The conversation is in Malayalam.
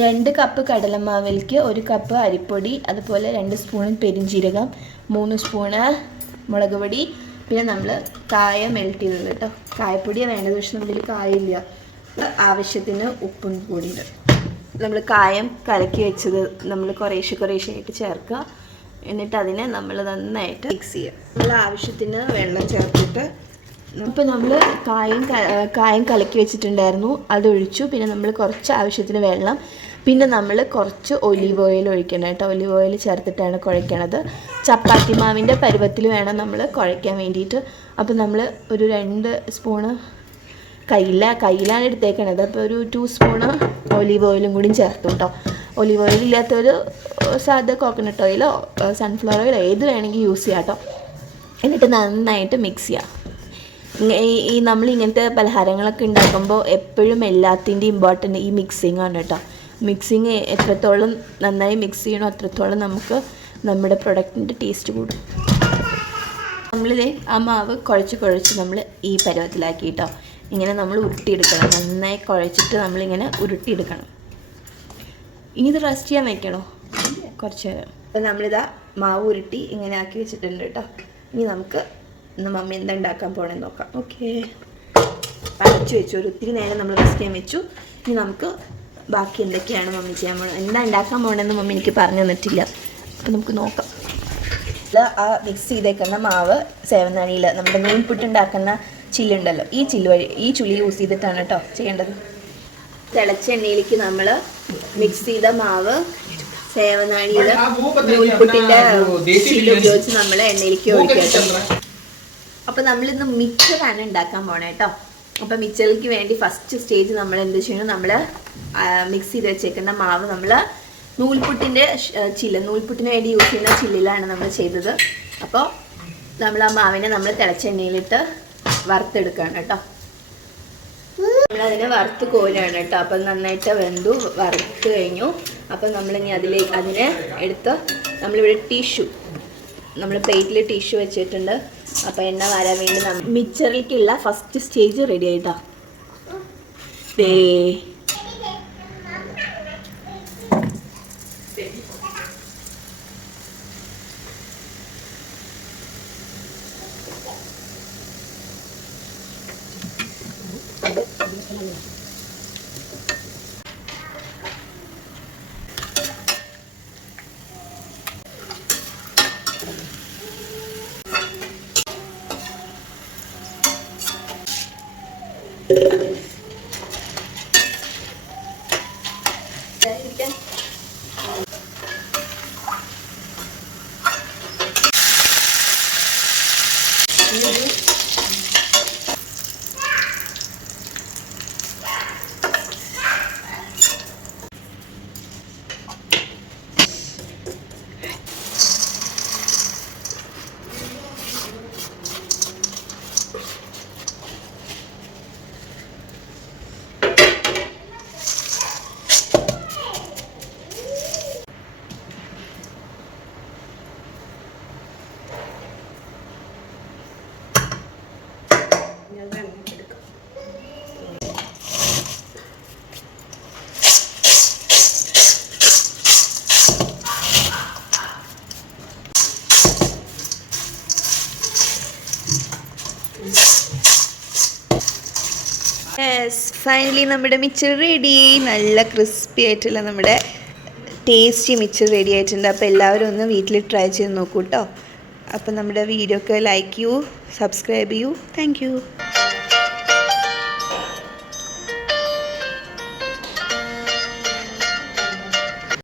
രണ്ട് കപ്പ് കടലമാവിലേക്ക് ഒരു കപ്പ് അരിപ്പൊടി അതുപോലെ രണ്ട് സ്പൂൺ പെരിഞ്ജീരകം മൂന്ന് സ്പൂണ് മുളക് പൊടി. പിന്നെ നമ്മൾ കായ മെൽറ്റ് ചെയ്തത് കേട്ടോ കായപ്പൊടിയാണ് വേണ്ടത് പക്ഷെ നമ്മളിൽ കായില്ല. ആവശ്യത്തിന് ഉപ്പും കൂടി നമ്മൾ കായം കലക്കി വെച്ചത് നമ്മൾ കുറേശ്ശെ കുറേശ്ശെ ആയിട്ട് ചേർക്കുക. എന്നിട്ട് അതിനെ നമ്മൾ നന്നായിട്ട് മിക്സ് ചെയ്യുക. നമ്മൾ ആവശ്യത്തിന് വെള്ളം ചേർത്തിട്ട് ഇപ്പം നമ്മൾ കായം കായം കലക്കി വെച്ചിട്ടുണ്ടായിരുന്നു. അതൊഴിച്ചു പിന്നെ നമ്മൾ കുറച്ച് ആവശ്യത്തിന് വെള്ളം പിന്നെ നമ്മൾ കുറച്ച് ഒലിവ് ഓയിൽ ഒഴിക്കണം കേട്ടോ. ഒലിവ് ഓയിൽ ചേർത്തിട്ടാണ് കുഴയ്ക്കണത് ചപ്പാത്തി മാവിന്റെ പരുവത്തിൽ വേണം നമ്മൾ കുഴയ്ക്കാൻ വേണ്ടിയിട്ട്. അപ്പോൾ നമ്മൾ ഒരു രണ്ട് സ്പൂണ് കയ്യില കയ്യിലാണ് എടുത്തേക്കണത്. അപ്പോൾ ഒരു ടു സ്പൂണ് ഒലിവ് ഓയിലും കൂടി ചേർത്തു കേട്ടോ ഒലിവ് ഓയിൽ ഇല്ലാത്തൊരു സാധാ കോക്കനട്ട് ഓയിലോ സൺഫ്ലവർ ഓയിലോ ഏത് വേണമെങ്കിൽ യൂസ് ചെയ്യാം കേട്ടോ എന്നിട്ട് നന്നായിട്ട് മിക്സ് ചെയ്യാം. ഈ നമ്മൾ ഇങ്ങനത്തെ പലഹാരങ്ങളൊക്കെ ഉണ്ടാക്കുമ്പോൾ എപ്പോഴും എല്ലാത്തിന്റെയും ഇമ്പോർട്ടന്റ് ഈ മിക്സിങ് ആണ് കേട്ടോ മിക്സിങ് എത്രത്തോളം നന്നായി മിക്സ് ചെയ്യണോ അത്രത്തോളം നമുക്ക് നമ്മുടെ പ്രൊഡക്റ്റിന്റെ ടേസ്റ്റ് കൂടും. നമ്മളിത് ആ മാവ് കുഴച്ച് കുഴച്ച് നമ്മൾ ഈ പരുവത്തിലാക്കി കേട്ടോ ഇങ്ങനെ നമ്മൾ ഉരുട്ടിയെടുക്കണം. നന്നായി കുഴച്ചിട്ട് നമ്മളിങ്ങനെ ഉരുട്ടിയെടുക്കണം. ഇനി ഇത് റെസ്റ്റ് ചെയ്യാൻ വയ്ക്കണോ കുറച്ച് നേരം. നമ്മളിതാ മാവ് ഉരുട്ടി ഇങ്ങനെ ആക്കി വെച്ചിട്ടുണ്ട് കേട്ടോ. ഇനി നമുക്ക് ഇന്ന് മമ്മി എന്താ ഉണ്ടാക്കാൻ പോകണമെന്ന് നോക്കാം. ഓക്കെ അടച്ചു വെച്ചു. ഒരു ഒത്തിരി നേരം നമ്മൾ റെസ്റ്റ് ചെയ്യാൻ വെച്ചു. ഇനി നമുക്ക് ബാക്കി എന്തൊക്കെയാണ് മമ്മി ചെയ്യാൻ പോകുന്നത് എന്താ ഉണ്ടാക്കാൻ പോകണമെന്ന് മമ്മി എനിക്ക് പറഞ്ഞു തന്നിട്ടില്ല. അപ്പം നമുക്ക് നോക്കാം. ഇത് ആ മിക്സ് ചെയ്തേക്കുന്ന മാവ് സേവനാഴിയിൽ നമ്മുടെ നൂൽപുട്ട് ഉണ്ടാക്കുന്ന ചില്ലുണ്ടല്ലോ ഈ ചില്ല് വഴി ഈ ചുളി യൂസ് ചെയ്തിട്ടാണ് കേട്ടോ ചെയ്യേണ്ടത്. തിളച്ച എണ്ണയിലേക്ക് നമ്മൾ മിക്സ് ചെയ്ത മാവ് സേവനാഴിയിൽ നൂൽപുട്ടിന്റെ ചില്ല് ഉപയോഗിച്ച് നമ്മൾ എണ്ണയിലേക്ക് ഒഴിക്കുക കേട്ടോ അപ്പോൾ നമ്മളിന്ന് തന്നെ ഉണ്ടാക്കാൻ പോണേ കേട്ടോ അപ്പോൾ മിച്ചലിക്ക് വേണ്ടി ഫസ്റ്റ് സ്റ്റേജ് നമ്മൾ എന്ത് ചെയ്യണം? നമ്മൾ മിക്സ് ചെയ്ത് വെച്ചേക്കുന്ന മാവ് നമ്മൾ നൂൽപുട്ടിന്റെ ചില്ല നൂൽപുട്ടിന് വേണ്ടി യൂസ് ചെയ്യുന്ന ചില്ലിലാണ് നമ്മൾ ചെയ്തത്. അപ്പോൾ നമ്മൾ ആ മാവിനെ നമ്മൾ തിളച്ച എണ്ണയിലിട്ട് വറുത്തെടുക്കുകയാണ് കേട്ടോ. നമ്മളതിനെ വറുത്ത് കോലാണ് കേട്ടോ. അപ്പം നന്നായിട്ട് വെന്തു വറുത്ത് കഴിഞ്ഞു. അപ്പം നമ്മളിനി അതിലേക്ക് അതിനെ എടുത്ത് നമ്മളിവിടെ ടിഷ്യൂ നമ്മൾ പ്ലേറ്റിൽ ടിഷ്യൂ വെച്ചിട്ടുണ്ട്. അപ്പം എണ്ണ വരാൻ വേണ്ടി മിച്ചറിലേക്കുള്ള ഫസ്റ്റ് സ്റ്റേജ് റെഡി ആയിട്ടാ. ദേ യെസ് ഫൈനലി നമ്മുടെ മിച്ചർ റെഡി നല്ല ക്രിസ്പി ആയിട്ടുള്ള നമ്മുടെ ടേസ്റ്റി മിച്ചർ റെഡി ആയിട്ടുണ്ട്. അപ്പോൾ എല്ലാവരും ഒന്ന് വീട്ടിൽ ട്രൈ ചെയ്ത് നോക്കൂ കേട്ടോ അപ്പോൾ നമ്മുടെ വീഡിയോ ഒക്കെ ലൈക്ക് ചെയ്യൂ സബ്സ്ക്രൈബ് ചെയ്യൂ. താങ്ക്